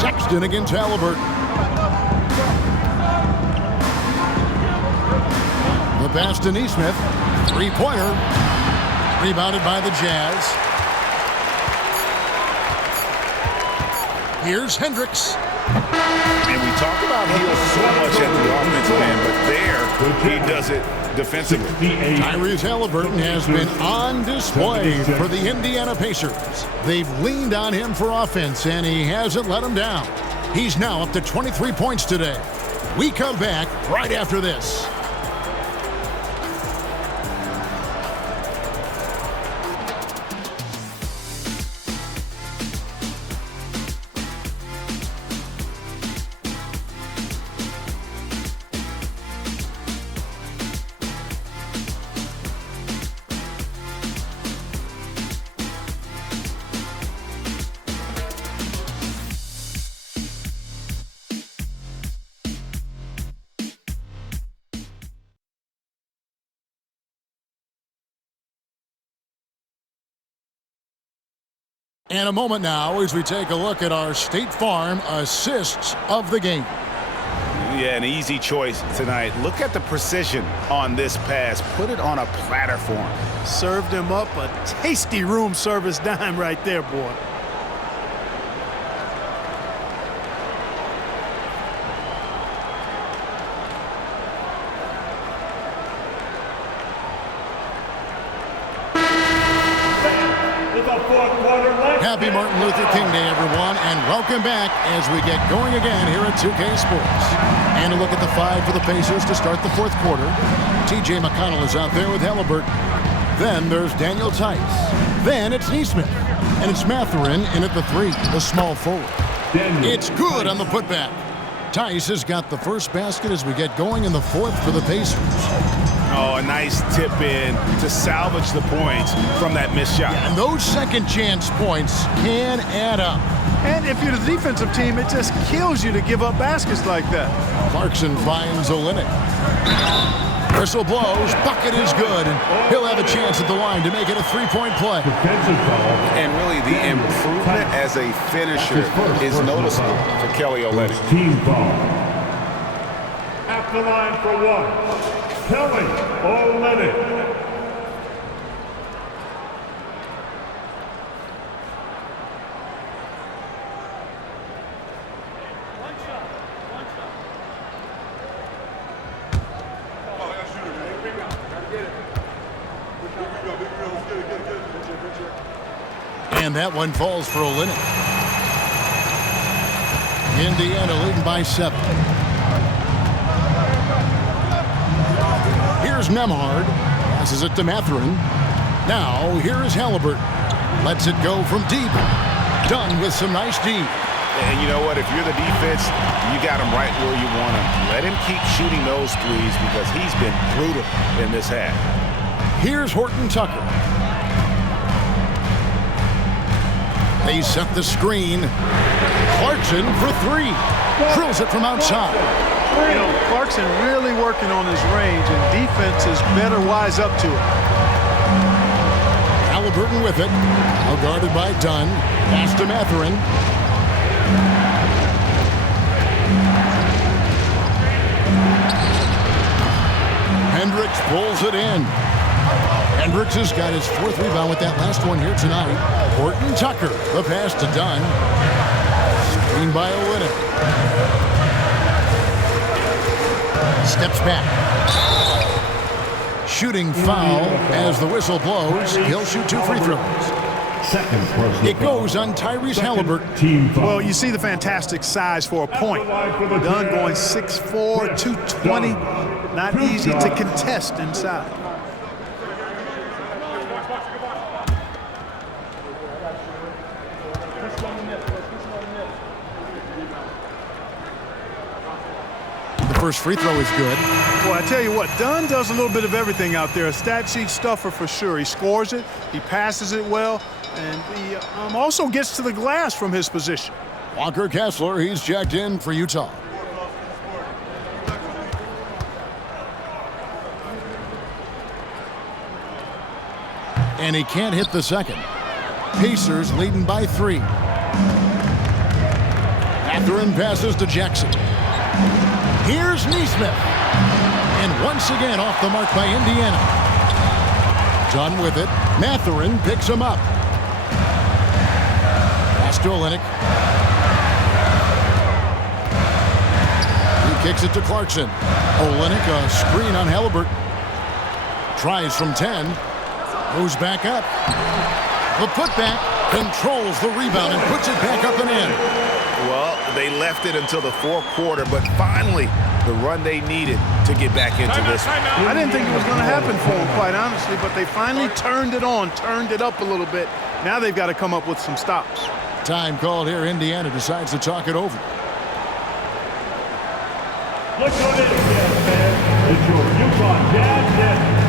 Sexton against Halliburton. The pass to Nesmith. 3-pointer. Rebounded by the Jazz. Here's Hendricks. And we talk about Hield so much at the offensive end, but there he does it defensively. Tyrese Halliburton has been on display for the Indiana Pacers. They've leaned on him for offense, and he hasn't let them down. He's now up to 23 points today. We come back right after this. And a moment now as we take a look at our State Farm assists of the game. Yeah, an easy choice tonight. Look at the precision on this pass. Put it on a platter for him. Served him up a tasty room service dime right there, boy. Happy Martin Luther King Day, everyone, and welcome back as we get going again here at 2K Sports. And a look at the 5 for the Pacers to start the fourth quarter. TJ McConnell is out there with Halliburton. Then there's Daniel Tice. Then it's Neesmith. And it's Mathurin in at the 3, the small forward. It's good on the putback. Tice has got the first basket as we get going in the fourth for the Pacers. Oh, a nice tip in to salvage the points from that missed shot. And those second chance points can add up. And if you're the defensive team, it just kills you to give up baskets like that. Clarkson finds Olynyk. Whistle blows, bucket is good, and he'll have a chance at the line to make it a three-point play. And really the improvement as a finisher is noticeable for Kelly Olynyk. Team foul. At the line for one. Kelly Olynyk. And that one falls for Olynyk. Indiana leading by 7. Here's Nembhard. Passes it to Mathurin. Now, here is Halliburton. Lets it go from deep. Done with some nice D. And you know what? If you're the defense, you got him right where you want him. Let him keep shooting those threes because he's been brutal in this half. Here's Horton Tucker. They set the screen. Clarkson for 3. Drills it from outside. You know, Clarkson really working on his range, and defenses better wise up to it. Halliburton with it. Now guarded by Dunn. Pass to Mathurin. Hendricks pulls it in. Hendricks has got his 4th rebound with that last one here tonight. Horton Tucker, the pass to Dunn. Screen by Olynyk. Steps back. Shooting foul as the whistle blows. He'll shoot 2 free throws. It goes on Tyrese Halliburton. Well, you see the fantastic size for a point. Dunn going 6'4", 220. Not easy to contest inside. First free throw is good. Well, I tell you what, Dunn does a little bit of everything out there. A stat sheet stuffer for sure. He scores it, he passes it well, and he also gets to the glass from his position. Walker Kessler, he's checked in for Utah. And he can't hit the second. Pacers leading by 3. Mathurin passes to Jackson. Here's Neesmith. And once again off the mark by Indiana. Done with it. Mathurin picks him up. Pass to Olynyk. He kicks it to Clarkson. Olynyk, a screen on Halliburton. Tries from 10. Moves back up. The putback controls the rebound and puts it back up and in. Well, they left it until the fourth quarter, but finally the run they needed to get back into this one. I didn't think it was going to happen for them, quite honestly, but they finally turned it on, turned it up a little bit. Now they've got to come up with some stops. Time called here. Indiana decides to talk it over. Look on it again, man. It's your Utah Jazz net.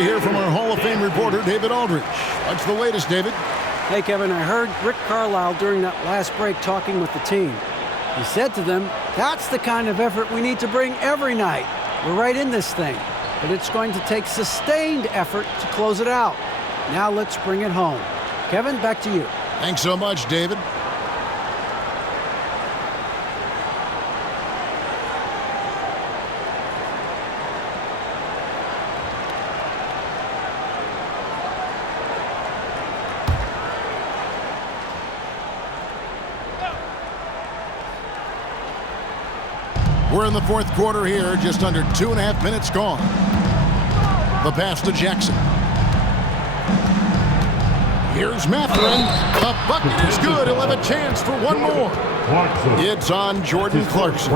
to hear from our Hall of Fame reporter, David Aldridge. What's the latest, David? Hey, Kevin, I heard Rick Carlisle during that last break talking with the team. He said to them, that's the kind of effort we need to bring every night. We're right in this thing, but it's going to take sustained effort to close it out. Now let's bring it home. Kevin, back to you. Thanks so much, David. We're in the fourth quarter here, just under 2.5 minutes gone. The pass to Jackson. Here's Mathurin. The bucket is good. He'll have a chance for one more. It's on Jordan Clarkson.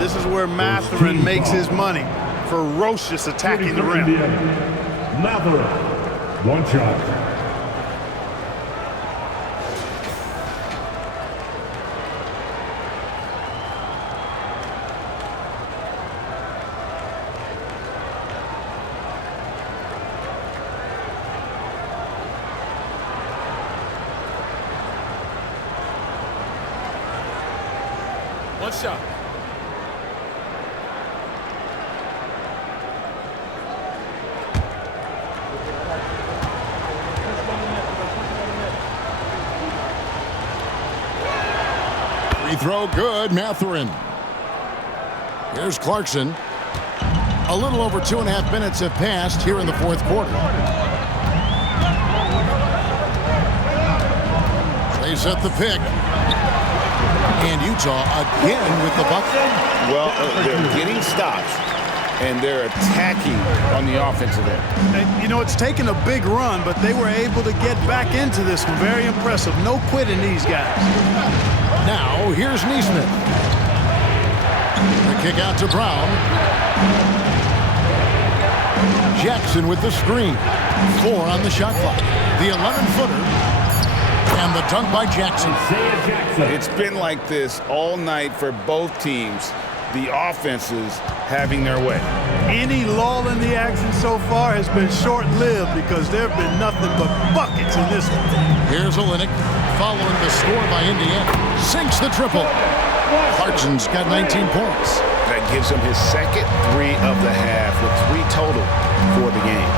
This is where Mathurin makes his money. Ferocious attacking the rim. Mathurin, one shot. One shot. Free throw good, Mathurin. Here's Clarkson. A little over 2.5 minutes have passed here in the fourth quarter. They set the pick. And Utah again with the bucket. Well, they're getting stops, and they're attacking on the offensive end. And, you know, it's taken a big run, but they were able to get back into this one. Very impressive. No quitting these guys. Now, here's Neesmith. The kick out to Brown. Jackson with the screen. 4 on the shot clock. The 11-footer. And the dunk by Jackson. It's been like this all night for both teams. The offenses having their way. Any lull in the action so far has been short-lived because there have been nothing but buckets in this one. Here's Olynyk following the score by Indiana. Sinks the triple. Clarkson's got 19 points. That gives him his second 3 of the half with 3 total for the game.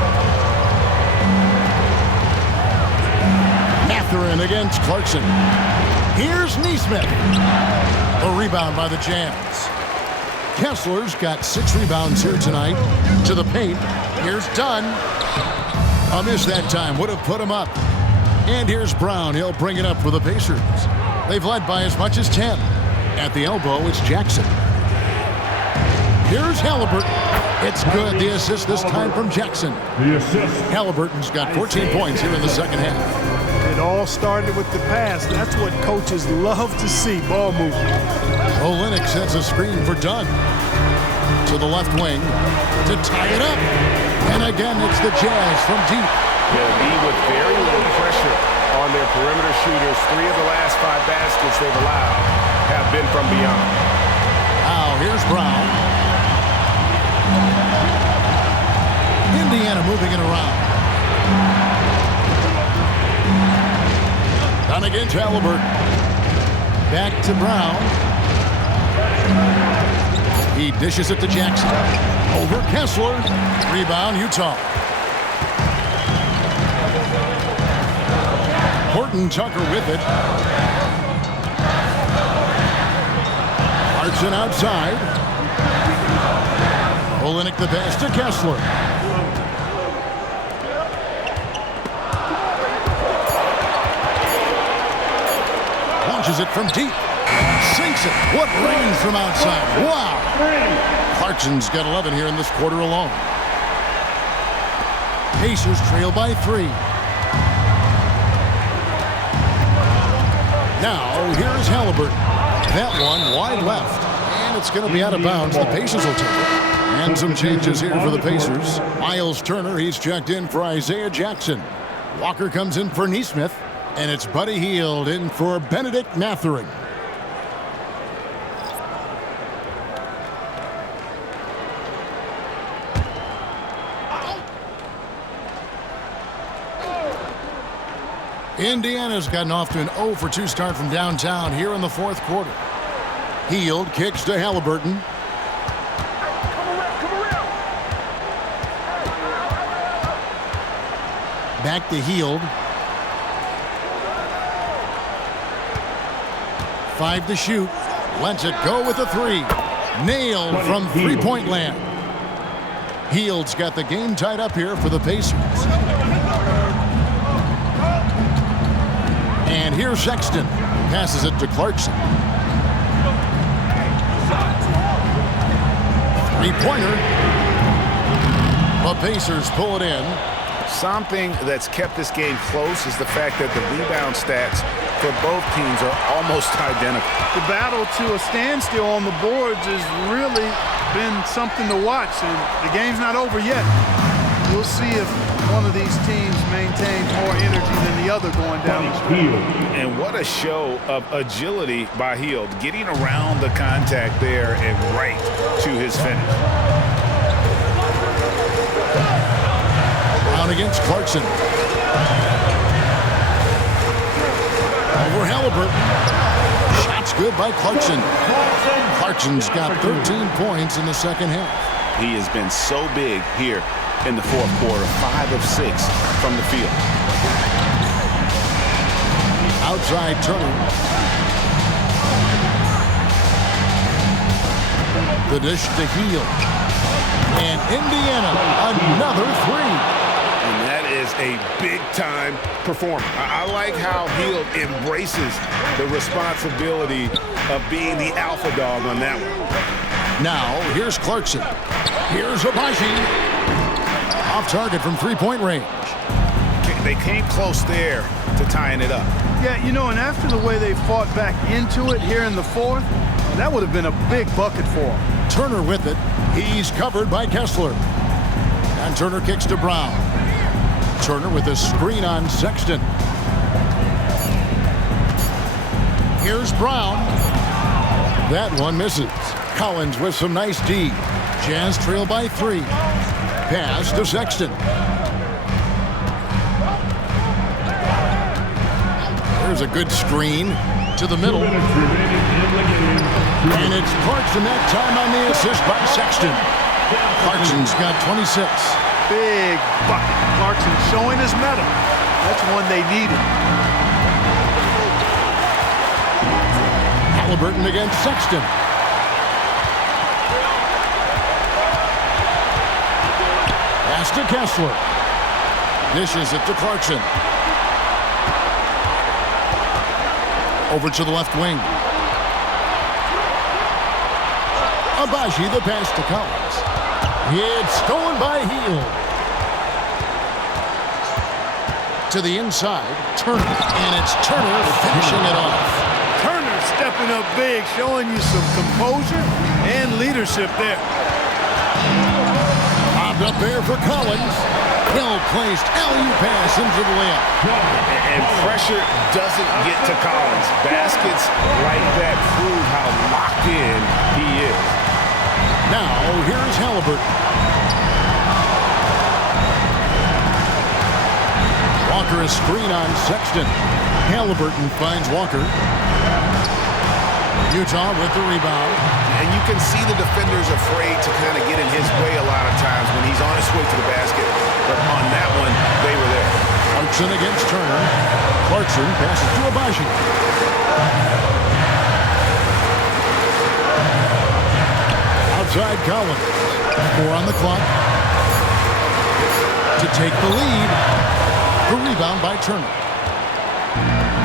Mathurin against Clarkson. Here's Neesmith. A rebound by the Jazz. Kessler's got 6 rebounds here tonight. To the paint. Here's Dunn. A miss that time. Would have put him up. And here's Brown. He'll bring it up for the Pacers. They've led by as much as 10. At the elbow, it's Jackson. Here's Halliburton. It's good. The assist this time from Jackson. Halliburton's got 14 points here in the second half. It all started with the pass. That's what coaches love to see, ball movement. Olynyk sets a screen for Dunn. To the left wing to tie it up. And again, it's the Jazz from deep. They'll be with very little pressure on their perimeter shooters. 3 of the last 5 baskets they've allowed have been from beyond. Now, here's Brown. Indiana moving it around. Down against Halliburton. Back to Brown. He dishes it to Jackson. Over Kessler. Rebound, Utah. Horton Tucker with it. Clarkson outside. Olynyk the pass to Kessler. Launches it from deep. Sinks it. What range from outside. Wow. Clarkson's got 11 here in this quarter alone. Pacers trail by 3. Now, here's Halliburton. That one wide left. And it's going to be out of bounds. The Pacers will take it. And some changes here for the Pacers. Miles Turner, he's checked in for Isaiah Jackson. Walker comes in for Neesmith. And it's Buddy Hield in for Benedict Mathurin. Indiana's gotten off to an 0 for 2 start from downtown here in the fourth quarter. Hield kicks to Halliburton. Back to Hield. 5 to shoot. Lets it go with a 3. Nailed from three-point land. Hield's got the game tied up here for the Pacers. And here's Sexton. Passes it to Clarkson. Three-pointer. The Pacers pull it in. Something that's kept this game close is the fact that the rebound stats for both teams are almost identical. The battle to a standstill on the boards has really been something to watch, and the game's not over yet. We'll see if one of these teams maintains more energy than the other going down the street. And what a show of agility by Hield, getting around the contact there and right to his finish. Brown against Clarkson. Over Halliburton. Shots good by Clarkson. Clarkson's got 13 points in the second half. He has been so big here in the fourth quarter, 5 of 6 from the field. Outside Turner. The dish to Hield. And Indiana, another 3. And that is a big-time performance. I like how Hield embraces the responsibility of being the alpha dog on that one. Now, here's Clarkson. Here's Abaji. Off target from three-point range. They came close there to tying it up. Yeah, you know, and after the way they fought back into it here in the fourth, that would have been a big bucket for them. Turner with it. He's covered by Kessler. And Turner kicks to Brown. Turner with a screen on Sexton. Here's Brown. That one misses. Collins with some nice D. Jazz trail by 3. Pass to Sexton. There's a good screen to the middle. And it's Clarkson that time on the assist by Sexton. Clarkson's got 26. Big bucket. Clarkson showing his mettle. That's one they needed. Halliburton against Sexton. Pass to Kessler. Dishes it to Clarkson. Over to the left wing. Abaji the pass to Collins. It's stolen by Hield. To the inside, Turner. And it's Turner finishing it off. Turner stepping up big, showing you some composure and leadership there. Popped up there for Collins. Well-placed alley-oop pass into the layup. And pressure doesn't get to Collins. Baskets like that prove how locked in he is. Now, here's Halliburton. Walker is screen on Sexton. Halliburton finds Walker. Utah with the rebound. And you can see the defenders afraid to kind of get in his way a lot of times when he's on his way to the basket. But on that one, they were there. Clarkson against Turner. Clarkson passes to Abaji. Outside Collins. 4 on the clock. To take the lead. The rebound by Turner.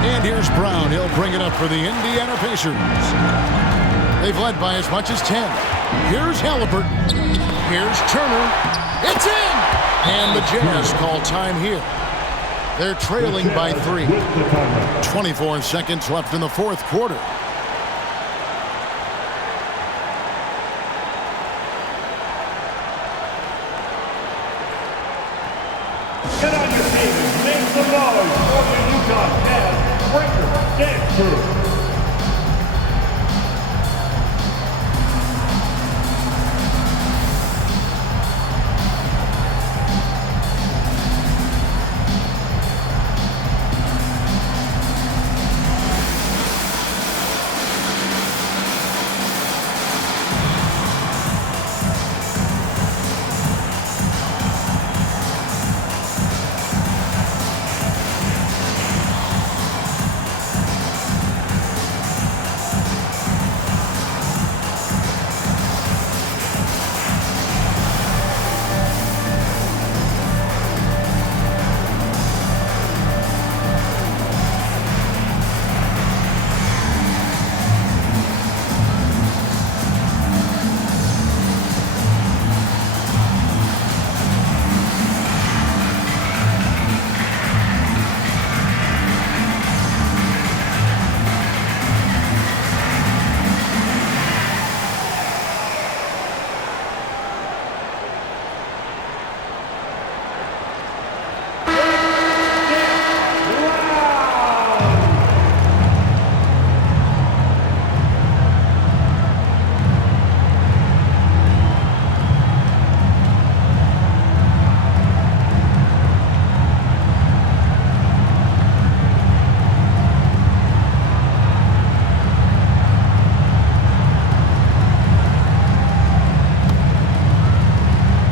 And here's Brown. He'll bring it up for the Indiana Pacers. They've led by as much as 10. Here's Halliburton. Here's Turner. It's in! And the Jazz call time here. They're trailing by 3. 24 seconds left in the fourth quarter. Get on your feet and make some noise for the Utah Jazz Breaker Dance Crew.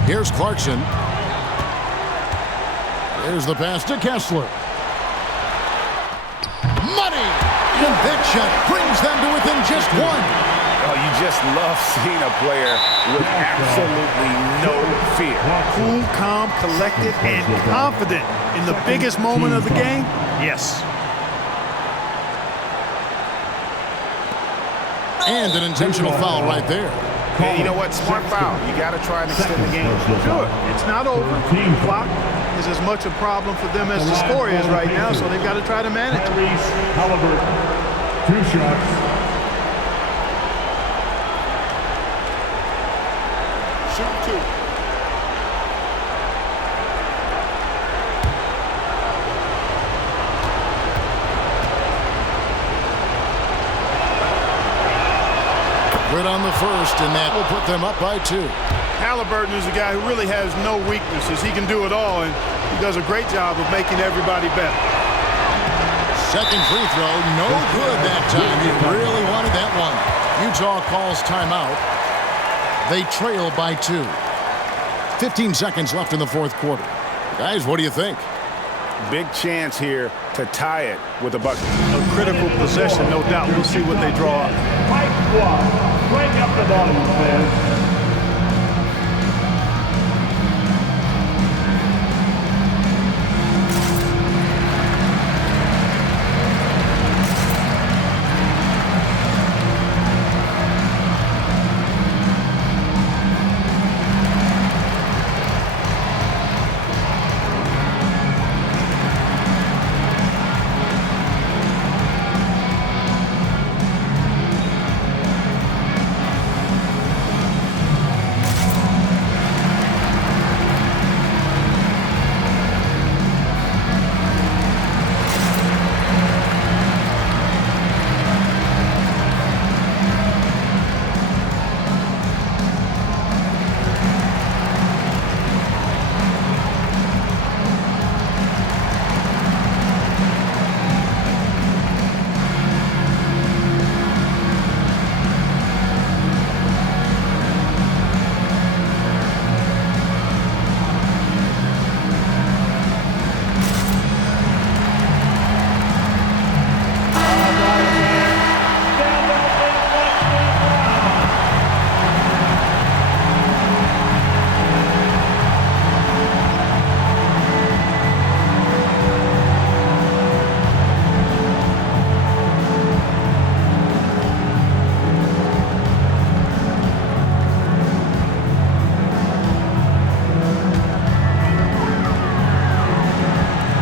Here's Clarkson. Here's the pass to Kessler. Money! And that shot brings them to within just one. Oh, you just love seeing a player with absolutely no fear. Cool, calm, collected, and confident in the biggest moment of the game. Yes. And an intentional foul right there. Yeah, you know what? Smart foul. You got to try and extend the game. Sure. It's not over. Team clock is as much a problem for them as the score is right now, so they've got to try to manage it. Tyrese Haliburton, 2 shots. Shoot 2. Good on the first, and that will put them up by 2. Haliburton is a guy who really has no weaknesses. He can do it all, and he does a great job of making everybody better. Second free throw, no good that time. He really wanted that one. Utah calls timeout. They trail by 2. 15 seconds left in the fourth quarter. Guys, what do you think? Big chance here to tie it with a bucket. A critical possession, no doubt. We'll see what they draw up. Mike Squad, crank up the volume, fans.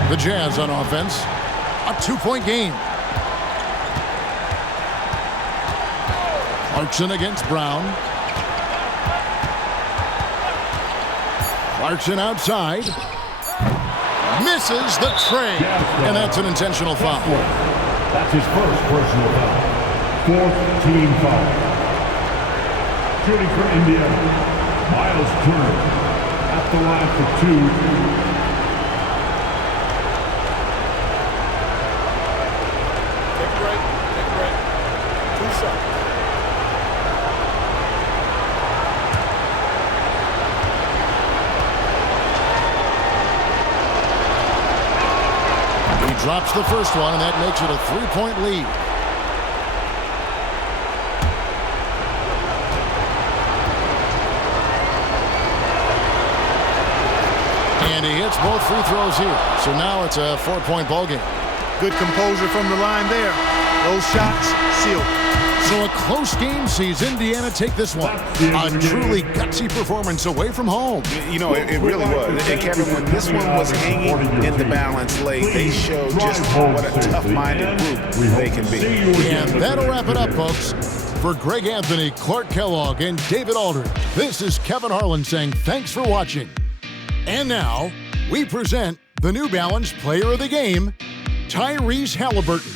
The Jazz on offense. A 2-point game. Clarkson against Brown. Clarkson outside. Misses the tray. And that's an intentional foul. That's his first personal foul. 4th team foul. Shooting for Indiana, Miles Turner. At the line for 2. Drops the first one, and that makes it a 3-point lead. And he hits both free throws here. So now it's a 4-point ball game. Good composure from the line there. Those shots sealed. So a close game sees Indiana take this one. A truly gutsy performance away from home. You know, it really was. And Kevin, when this one was hanging in the balance late, they showed just what a tough-minded group they can be. And that'll wrap it up, folks. For Greg Anthony, Clark Kellogg, and David Aldridge, this is Kevin Harlan saying thanks for watching. And now, we present the New Balance Player of the Game, Tyrese Haliburton.